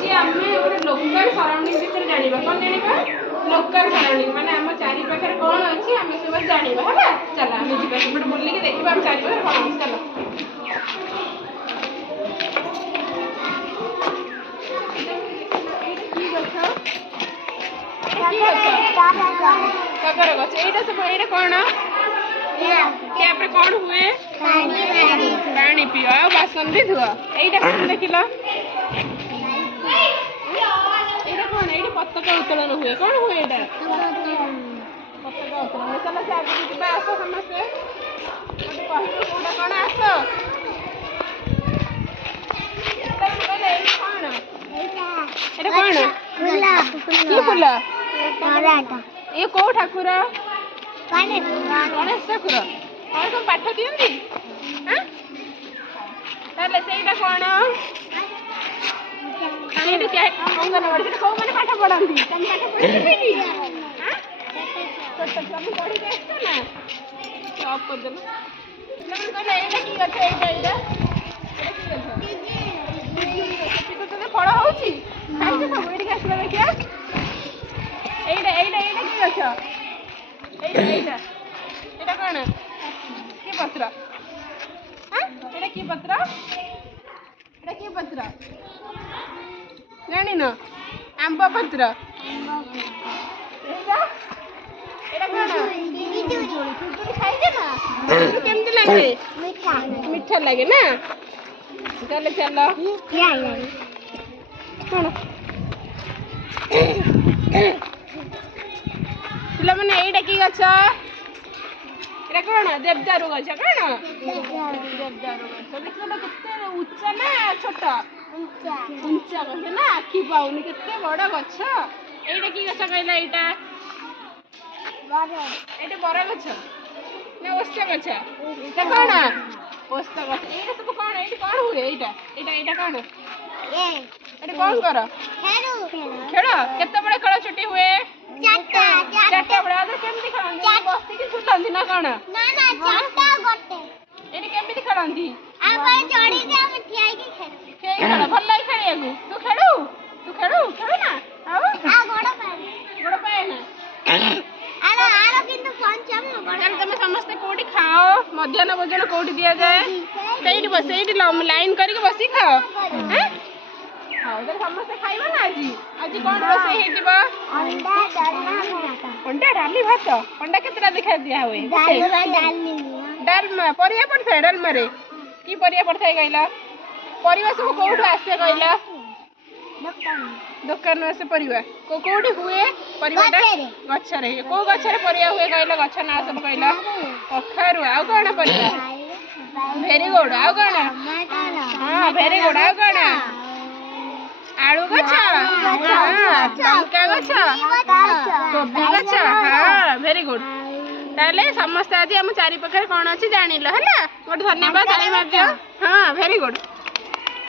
आज आम गोटे लोकल सराउंडिंग विषय जाना कौन जाना लोकल सराउंडिंग माने आम चारि पाखे कौन अच्छी आम सब जाना है चल आम जी गोटे बुलिक देखा आम चारि पाखे कौन चल टगर गछ एटा सब एटा कौन टैप रे कौन हुए पानी पियो आ बासन भी धुआ एटा कौन देखिल एटा कौन एटा पताका उत्तोलन हुए कौन हुए एटा पताका उत्तोलन चलो से आगे जी आसो समस्ते मते कहलो कोडा कौन आसो एटा कौन की फूल ये को ठाकुर गणेश ठाकुर कौन सब पाठ दियंती ताले सेटा कौन सेटा क्या अंगनवाड़ी सेटा को माने पाठ पढांती तुम पाठ पढिबेनी हां तो तुम पढि देख ना स्टॉप कर देना लेकिन कहले एटा की अछि एटा की तो फळ होउची खाइते सब एडी आसला देखिया एटा एटा एटा की अछि एटा एटा कौन की पत्र हां एटा की पत्र जानी न आंबा पत्र एटा एटा कौन पिजुड़ी खाइजे ना केमती लागे मीठा लागे ना चलो चलो क्या लागे कौन पिला माने एटा की गछ एटा कौन देवदारू गछ कौन देवदारू गछ देखो ना कितने ऊंचा ना छोटा ऊंचा गछ ना आखी पाउनी कितने बड़ गछ एटा की गछ कहला एटा बर गछ ना ओस्त गछ एटा कौन ओस्त गछ एटा सब कौन एटा कौन हुए एटा कौन एटा कौन कर खेल केते बड़े खेल छुट्टी हुए चारटा बड़ा अदर केमती खेलंती बस्ती की झुलंती ना कौन ना चारटा गोटे एटी केमती खेलंती आ पर चढ़ी के हम ठियाई के खेल भल लाग खेलियागु तू खेलू ना आ गोड़ पाए ना आरो किंतु पंचम गोड़ तुम समस्त कोठी खाओ मध्याह्न भोजन कोठी दिया जाए सेठी लाइन करके बसी खाओ हैं हां तो समस्त खाइबा ना आज कोन रोसे हेतिबा अंडा डाली भात अंडा केतरा देखा दिया हुए डालमा परिया पड़थे डालमा रे की परिया पड़थे कहला परिवा सब कोठु आसे कहला दुकान से परिवा कोठी हुए परिवाटा गछ रे को गछ रे परिया हुए कहला गछ ना सब कहला कखारु आ कोन परिया भेरी गुड आ कोन हां भेरी गुड आ कोन आलू गछ लंका गछ कोबी गछ हाँ भेरी गुड ताले समस्त आज आम चारि पाखे कौन अच्छी जानिल है गोटे धन्यवाद हाँ भेरी गुड।